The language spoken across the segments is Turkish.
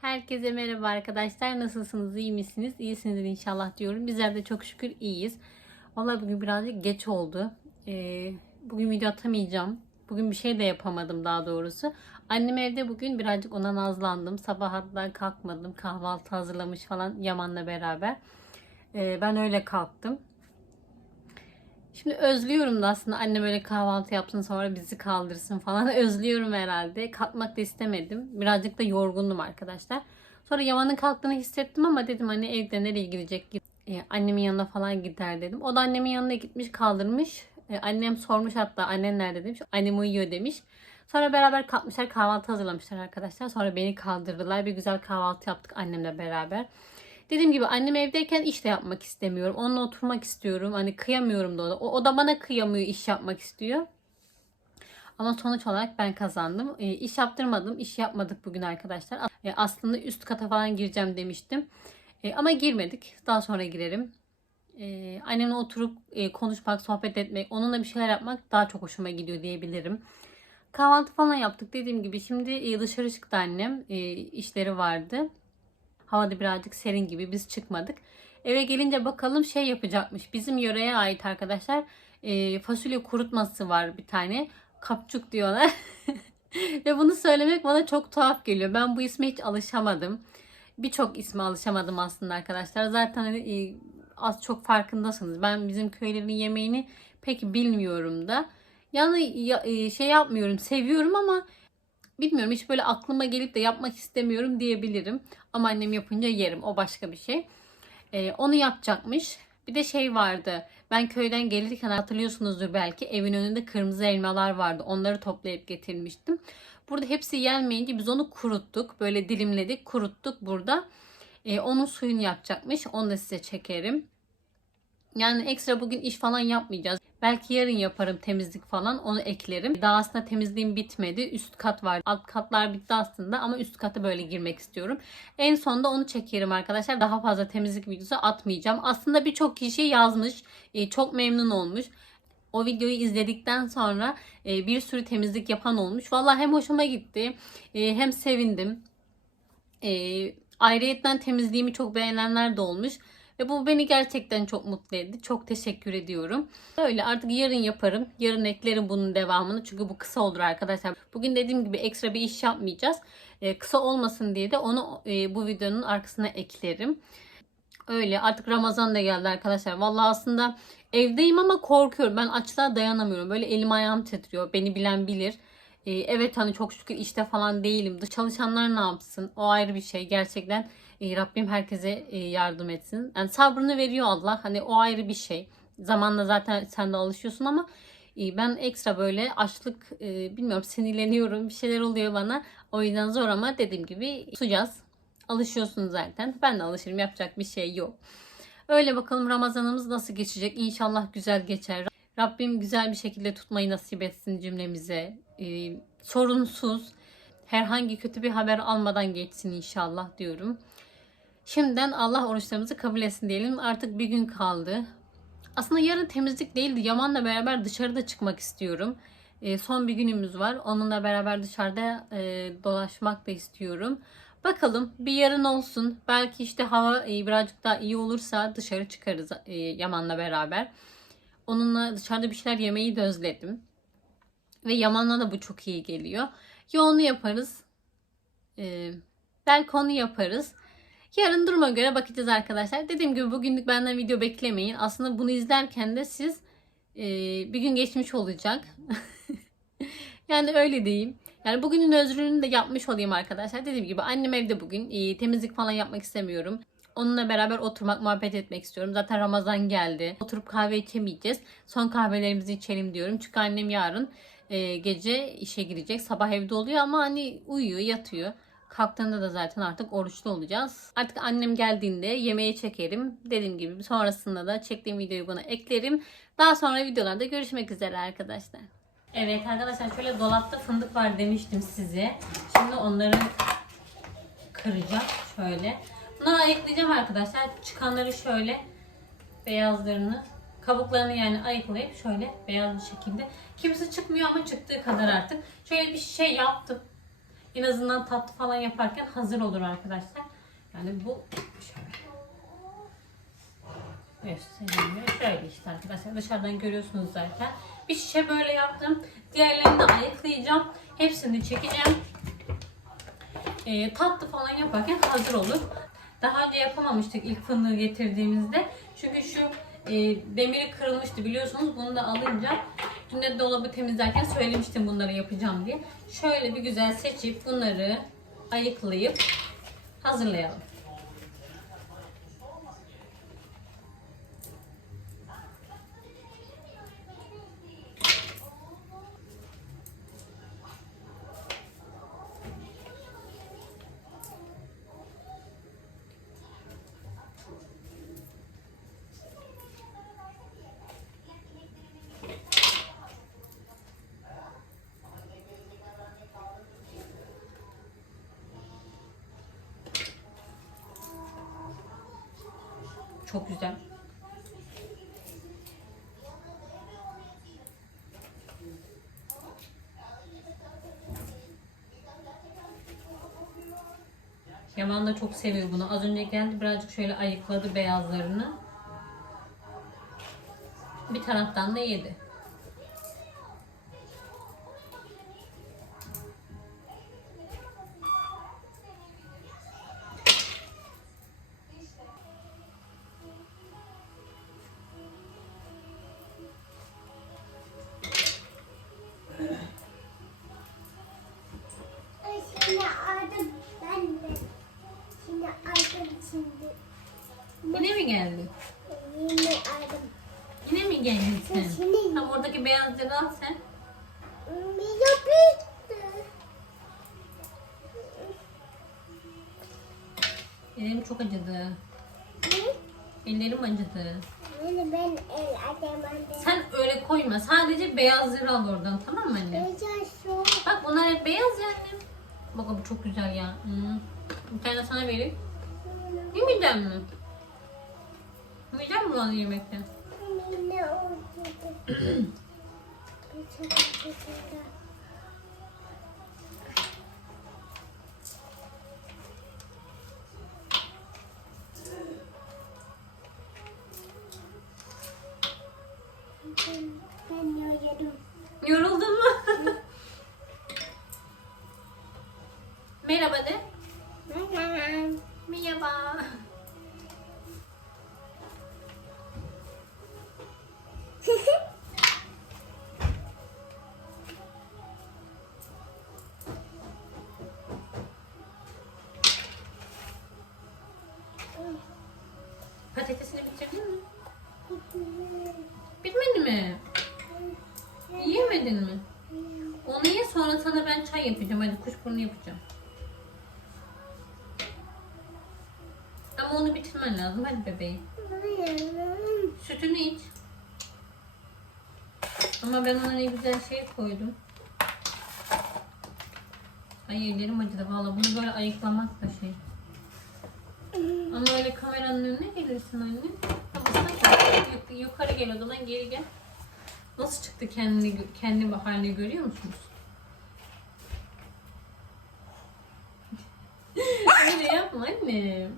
Herkese merhaba arkadaşlar. Nasılsınız? İyi misiniz? İyisinizdir inşallah diyorum. Bizler de çok şükür iyiyiz. Vallahi bugün birazcık geç oldu. Ee, bugün video atamayacağım. Bugün bir şey de yapamadım daha doğrusu. Annem evde bugün birazcık ona nazlandım. Sabah hatta kalkmadım. Kahvaltı hazırlamış falan Yaman'la beraber. Ee, ben öyle kalktım. Şimdi özlüyorum da aslında annem öyle kahvaltı yapsın sonra bizi kaldırsın falan. Özlüyorum herhalde. Kalkmak da istemedim. Birazcık da yorgundum arkadaşlar. Sonra Yaman'ın kalktığını hissettim ama dedim hani evde nereye gidecek? Ee, annemin yanına falan gider dedim. O da annemin yanına gitmiş kaldırmış. Ee, annem sormuş hatta annen nerede demiş. Annem uyuyor demiş. Sonra beraber kalkmışlar kahvaltı hazırlamışlar arkadaşlar. Sonra beni kaldırdılar. Bir güzel kahvaltı yaptık annemle beraber. Dediğim gibi annem evdeyken iş de yapmak istemiyorum. Onunla oturmak istiyorum. Hani kıyamıyorum da ona. O, o da bana kıyamıyor iş yapmak istiyor. Ama sonuç olarak ben kazandım. E, iş yaptırmadım. iş yapmadık bugün arkadaşlar. E, aslında üst kata falan gireceğim demiştim. E, ama girmedik. Daha sonra girerim. E, annemle oturup e, konuşmak, sohbet etmek, onunla bir şeyler yapmak daha çok hoşuma gidiyor diyebilirim. Kahvaltı falan yaptık dediğim gibi. Şimdi e, dışarı çıktı annem. E, işleri vardı. Havada birazcık serin gibi biz çıkmadık. Eve gelince bakalım şey yapacakmış. Bizim yöreye ait arkadaşlar e, fasulye kurutması var bir tane. Kapçuk diyorlar. Ve bunu söylemek bana çok tuhaf geliyor. Ben bu isme hiç alışamadım. Birçok isme alışamadım aslında arkadaşlar. Zaten hani, e, az çok farkındasınız. Ben bizim köylerin yemeğini pek bilmiyorum da. Yani ya, e, şey yapmıyorum, seviyorum ama bilmiyorum hiç böyle aklıma gelip de yapmak istemiyorum diyebilirim. Ama annem yapınca yerim. O başka bir şey. Ee, onu yapacakmış. Bir de şey vardı. Ben köyden gelirken hatırlıyorsunuzdur belki evin önünde kırmızı elmalar vardı. Onları toplayıp getirmiştim. Burada hepsi yenmeyince biz onu kuruttuk. Böyle dilimledik, kuruttuk burada. Ee, onun suyunu yapacakmış. Onu da size çekerim. Yani ekstra bugün iş falan yapmayacağız. Belki yarın yaparım temizlik falan onu eklerim. Daha aslında temizliğim bitmedi. Üst kat var. Alt katlar bitti aslında ama üst kata böyle girmek istiyorum. En sonda onu çekerim arkadaşlar. Daha fazla temizlik videosu atmayacağım. Aslında birçok kişi yazmış. e, Çok memnun olmuş. O videoyu izledikten sonra e, bir sürü temizlik yapan olmuş. Vallahi hem hoşuma gitti e, hem sevindim. Ayrıyetten temizliğimi çok beğenenler de olmuş. Ve bu beni gerçekten çok mutlu etti. Çok teşekkür ediyorum. Öyle artık yarın yaparım. Yarın eklerim bunun devamını. Çünkü bu kısa olur arkadaşlar. Bugün dediğim gibi ekstra bir iş yapmayacağız. Ee, kısa olmasın diye de onu e, bu videonun arkasına eklerim. Öyle artık Ramazan da geldi arkadaşlar. Vallahi aslında evdeyim ama korkuyorum. Ben açlığa dayanamıyorum. Böyle elim ayağım titriyor. Beni bilen bilir. Ee, evet hani çok şükür işte falan değilim. Çalışanlar ne yapsın? O ayrı bir şey. Gerçekten e, Rabbim herkese e, yardım etsin. Yani sabrını veriyor Allah. Hani o ayrı bir şey. Zamanla zaten sen de alışıyorsun ama e, ben ekstra böyle açlık bilmiyorum sinirleniyorum. Bir şeyler oluyor bana. O yüzden zor ama dediğim gibi tutacağız. Alışıyorsun zaten. Ben de alışırım. Yapacak bir şey yok. Öyle bakalım Ramazanımız nasıl geçecek? İnşallah güzel geçer. Rabbim güzel bir şekilde tutmayı nasip etsin cümlemize. Ee, sorunsuz, herhangi kötü bir haber almadan geçsin inşallah diyorum. Şimdiden Allah oruçlarımızı kabul etsin diyelim. Artık bir gün kaldı. Aslında yarın temizlik değildi. Yaman'la beraber dışarıda çıkmak istiyorum. E, son bir günümüz var. Onunla beraber dışarıda e, dolaşmak da istiyorum. Bakalım bir yarın olsun. Belki işte hava e, birazcık daha iyi olursa dışarı çıkarız e, Yaman'la beraber. Onunla dışarıda bir şeyler yemeyi de özledim. Ve Yaman'la da bu çok iyi geliyor. Ya onu yaparız. E, belki onu yaparız. Yarın duruma göre bakacağız arkadaşlar. Dediğim gibi bugünlük benden video beklemeyin. Aslında bunu izlerken de siz e, bir gün geçmiş olacak. yani öyle diyeyim. Yani bugünün özrünü de yapmış olayım arkadaşlar. Dediğim gibi annem evde bugün. E, temizlik falan yapmak istemiyorum. Onunla beraber oturmak, muhabbet etmek istiyorum. Zaten Ramazan geldi. Oturup kahve içemeyeceğiz. Son kahvelerimizi içelim diyorum. Çünkü annem yarın e, gece işe girecek. Sabah evde oluyor ama hani uyuyor, yatıyor. Kalktığında da zaten artık oruçlu olacağız. Artık annem geldiğinde yemeği çekerim. Dediğim gibi sonrasında da çektiğim videoyu buna eklerim. Daha sonra videolarda görüşmek üzere arkadaşlar. Evet arkadaşlar şöyle dolapta fındık var demiştim size. Şimdi onları kıracağım şöyle. Bunları ayıklayacağım arkadaşlar. Çıkanları şöyle beyazlarını kabuklarını yani ayıklayıp şöyle beyaz bir şekilde. Kimisi çıkmıyor ama çıktığı kadar artık. Şöyle bir şey yaptım. En azından tatlı falan yaparken hazır olur arkadaşlar. Yani bu şöyle göstereyim. Şöyle işte arkadaşlar dışarıdan görüyorsunuz zaten. Bir şişe böyle yaptım. Diğerlerini de ayıklayacağım. Hepsini çekeceğim. Ee, tatlı falan yaparken hazır olur. Daha önce yapamamıştık ilk fındığı getirdiğimizde. Çünkü şu e, demiri kırılmıştı biliyorsunuz. Bunu da alınca dün de dolabı temizlerken söylemiştim bunları yapacağım diye. Şöyle bir güzel seçip bunları ayıklayıp hazırlayalım. Çok güzel. Yaman da çok seviyor bunu. Az önce geldi birazcık şöyle ayıkladı beyazlarını. Bir taraftan da yedi. Yine geldin? Yine aldım. Yine mi geldin sen? Şimdi- Tam oradaki beyazları al sen. Yapıştı. Ellerim çok acıdı. Ne? Ellerim acıdı. Yani ben el adamım. Sen öyle koyma. Sadece beyazları al oradan tamam mı anne? Su. Bak bunlar hep beyaz yani. Bak bu çok güzel ya. Hmm. Bir tane sana vereyim. Yemeyecek mi? Yemeyecek mi bunu yemekten? Bitmedi mi? Yiyemedin mi? Onu ye sonra sana ben çay yapacağım. Hadi kuşburnu yapacağım. Ama onu bitirmen lazım. Hadi bebeğim. Sütünü iç. Ama ben ona ne güzel şey koydum. Ay ellerim acıdı valla. Bunu böyle ayıklamak da şey. Ama öyle kameranın önüne gelirsin anne. Yuk- yukarı gel odadan geri gel. Nasıl çıktı kendini kendi halini görüyor musunuz? Öyle yapma annem.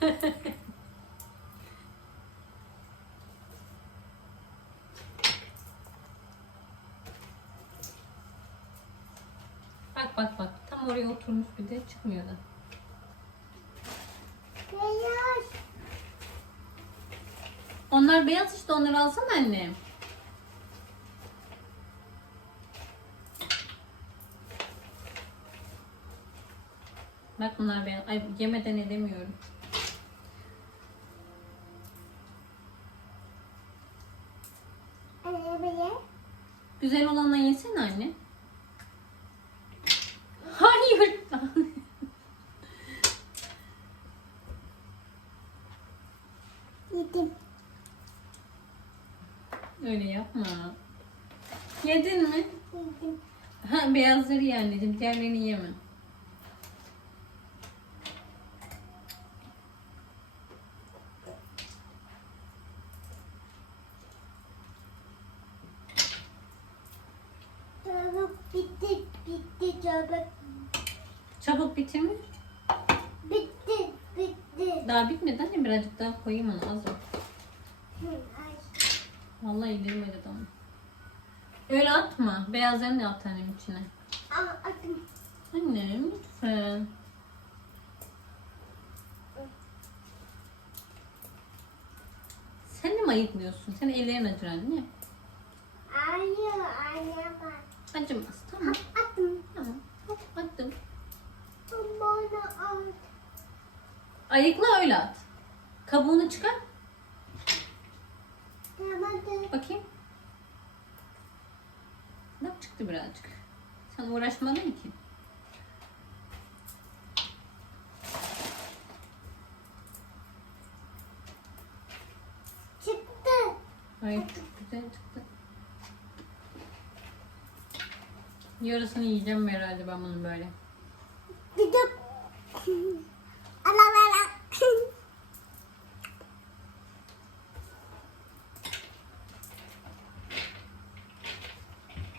Bak bak bak. Tam oraya oturmuş bir de çıkmıyor da. Beyaz. Onlar beyaz işte onları alsana annem. Bak bunlar beyaz. Ay yemeden edemiyorum. Anne beyaz. Güzel olanla yesene anne. Hayır. Yedim. Öyle yapma. Yedin mi? Yedim. Ha beyazları ye anneciğim. Diğerlerini yeme. Tavuk bitti bitti çabuk. Çabuk bitirmiş. Bitti bitti. Daha bitmedi anne birazcık daha koyayım onu az o. Hı, ay. Vallahi indirmedi daha. Öyle atma. Beyazlarını da at annem içine. Aa, atım. Annem lütfen. Sen de mi ayıklıyorsun? Sen ellerin acır anne. Hayır bak. Acımaz. Tamam. Atım. Tamam. Hop attım. Bana at. Ayıkla öyle at. Kabuğunu çıkar. Tamam. Bakayım. Bak çıktı birazcık. Sen uğraşmadın ki. Çıktı. Ay çok güzel çıktı. Yarısını yiyeceğim herhalde ben bunu böyle. Bir de ala ala.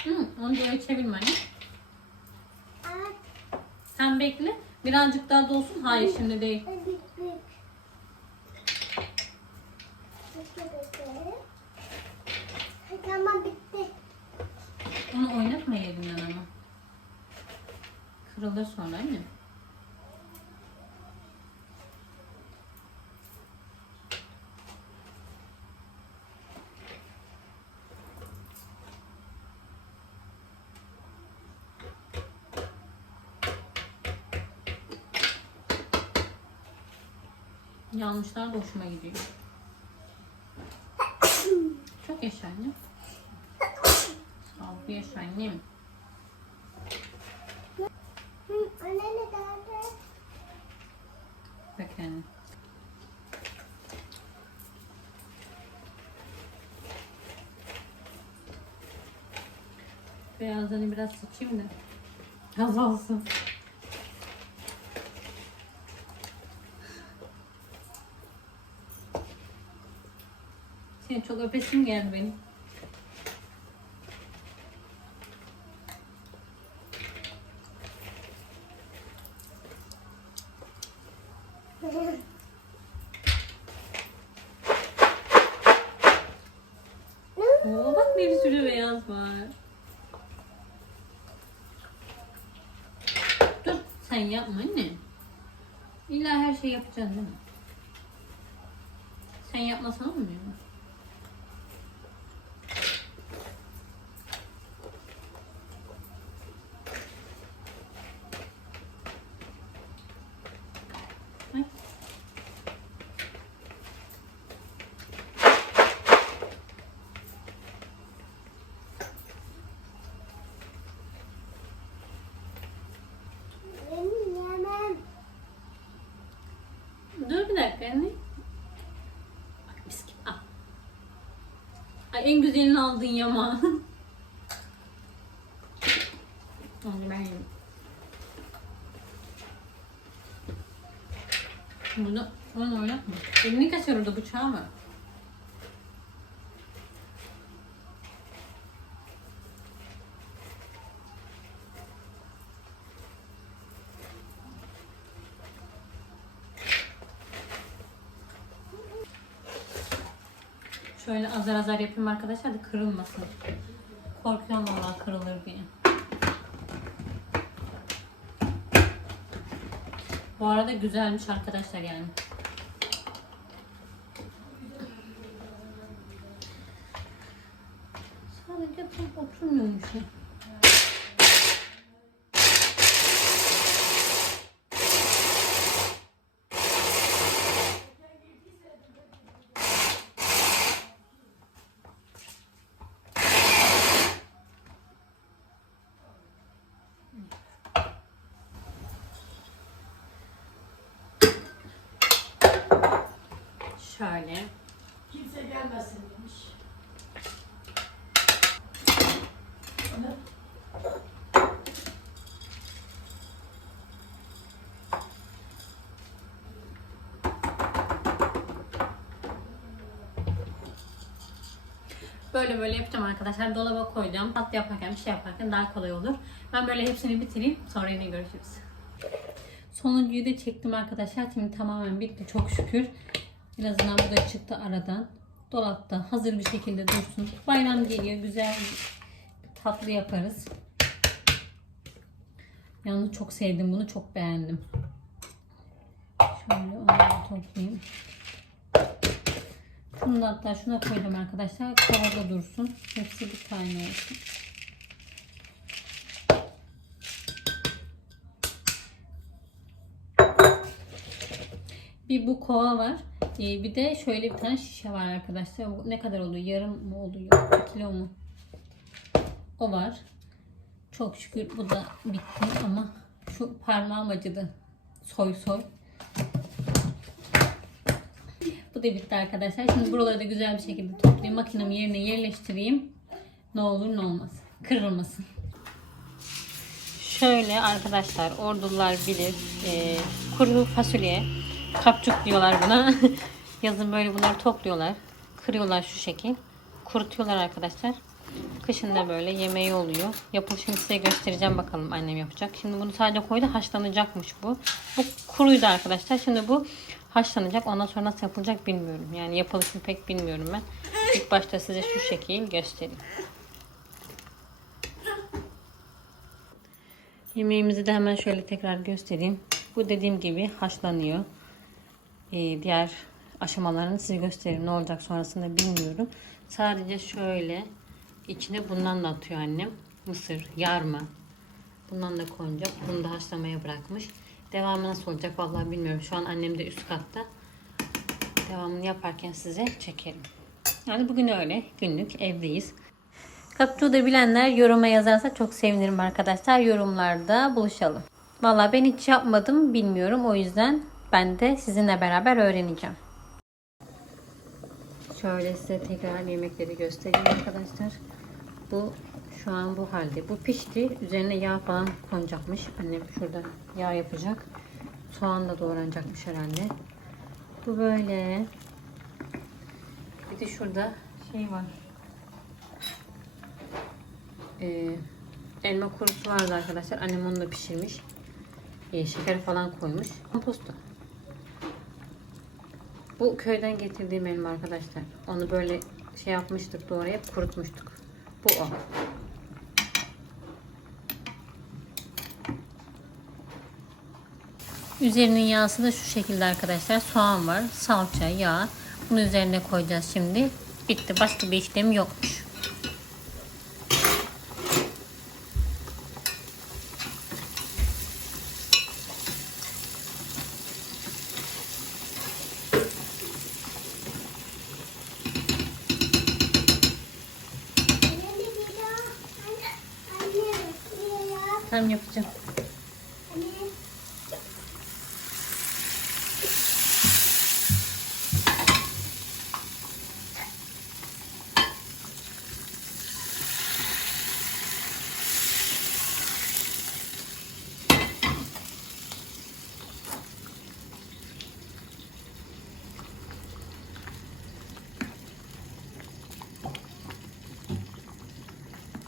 Hı, onu da çevirme anne. Sen bekle. Birazcık daha dolsun. Hayır şimdi değil. Tamam bitti. Onu oynatma yerinden ama. Kırılır sonra anne. Yanlışlar da hoşuma gidiyor. Çok yaşa anne. Sağlıklı yaşa annem. Anne ne derdi? Bak anne. Beyazlarını biraz sıçayım da az olsun. Seni çok öpesim geldi benim. Oo, bak bir sürü beyaz var. Dur sen yapma anne. İlla her şeyi yapacaksın değil mi? Sen yapmasan olmuyor mu? Ay. Benim yemem. Al. Ay en güzelini aldın yama. Onu ben yiyeyim. Bunu onu oynatma. Elini kaçır orada bıçağı mı? Şöyle azar azar yapayım arkadaşlar da kırılmasın. Korkuyorum valla kırılır diye. Bu arada güzelmiş arkadaşlar yani. Sadece tam oturmuyormuş ya. Şöyle. Kimse gelmesin demiş. böyle böyle yapacağım arkadaşlar. Dolaba koyacağım. Tatlı yaparken bir şey yaparken daha kolay olur. Ben böyle hepsini bitireyim. Sonra yine görüşürüz. Sonuncuyu da çektim arkadaşlar. Şimdi tamamen bitti çok şükür. En azından bu da çıktı aradan. Dolapta hazır bir şekilde dursun. Bayram geliyor. Güzel bir tatlı yaparız. Yalnız çok sevdim bunu. Çok beğendim. Şöyle onları toplayayım. Bunu da hatta şuna koydum arkadaşlar. Kovada dursun. Hepsi bir tane olsun. Bir bu kova var. Ee, bir de şöyle bir tane şişe var arkadaşlar. Ne kadar oluyor? Yarım mı oluyor? Kilo mu? O var. Çok şükür bu da bitti ama şu parmağım acıdı. Soy soy. Bu da bitti arkadaşlar. Şimdi buraları da güzel bir şekilde toplayayım. Makinemi yerine yerleştireyim. Ne olur ne olmaz. Kırılmasın. Şöyle arkadaşlar ordular bilir. e, kuru fasulye. Kapçuk diyorlar buna. Yazın böyle bunları topluyorlar. Kırıyorlar şu şekil. Kurutuyorlar arkadaşlar. Kışın da böyle yemeği oluyor. Yapılışını size göstereceğim bakalım annem yapacak. Şimdi bunu sadece koydu haşlanacakmış bu. Bu kuruydu arkadaşlar. Şimdi bu haşlanacak. Ondan sonra nasıl yapılacak bilmiyorum. Yani yapılışını pek bilmiyorum ben. İlk başta size şu şekil göstereyim. Yemeğimizi de hemen şöyle tekrar göstereyim. Bu dediğim gibi haşlanıyor. Ee, diğer aşamalarını size göstereyim. Ne olacak sonrasında bilmiyorum. Sadece şöyle içine bundan da atıyor annem. Mısır, yarma. Bundan da koyacak. Bunu da haşlamaya bırakmış. Devamı nasıl olacak vallahi bilmiyorum. Şu an annem de üst katta. Devamını yaparken size çekerim. Yani bugün öyle. Günlük evdeyiz. Kapçuğu da bilenler yoruma yazarsa çok sevinirim arkadaşlar. Yorumlarda buluşalım. Vallahi ben hiç yapmadım bilmiyorum. O yüzden ben de sizinle beraber öğreneceğim. Şöyle size tekrar yemekleri göstereyim arkadaşlar. Bu şu an bu halde. Bu pişti. Üzerine yağ falan konacakmış. Annem şurada yağ yapacak. Soğan da doğranacakmış herhalde. Bu böyle. Bir de şurada şey var. Ee, elma kurusu vardı arkadaşlar. Annem onu da pişirmiş. Ee, şeker falan koymuş. Komposto. Bu köyden getirdiğim elma arkadaşlar. Onu böyle şey yapmıştık doğrayıp kurutmuştuk. Bu o. Üzerinin yağsı da şu şekilde arkadaşlar. Soğan var, salça, yağ. Bunu üzerine koyacağız şimdi. Bitti. Başka bir işlem yokmuş. Anne bir daha. Anne. Anne. Bir daha. Tamam yapacağım. Anne.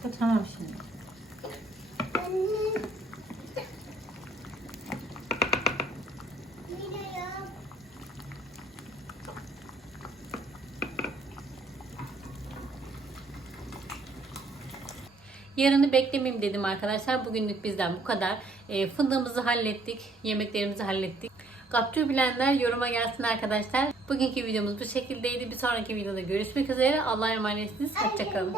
Bu tamam şimdi. Anne. Yarını beklemeyeyim dedim arkadaşlar. Bugünlük bizden bu kadar. E, fındığımızı hallettik. Yemeklerimizi hallettik. Kapçı bilenler yoruma gelsin arkadaşlar. Bugünkü videomuz bu şekildeydi. Bir sonraki videoda görüşmek üzere. Allah'a emanetsiniz. Hoşçakalın.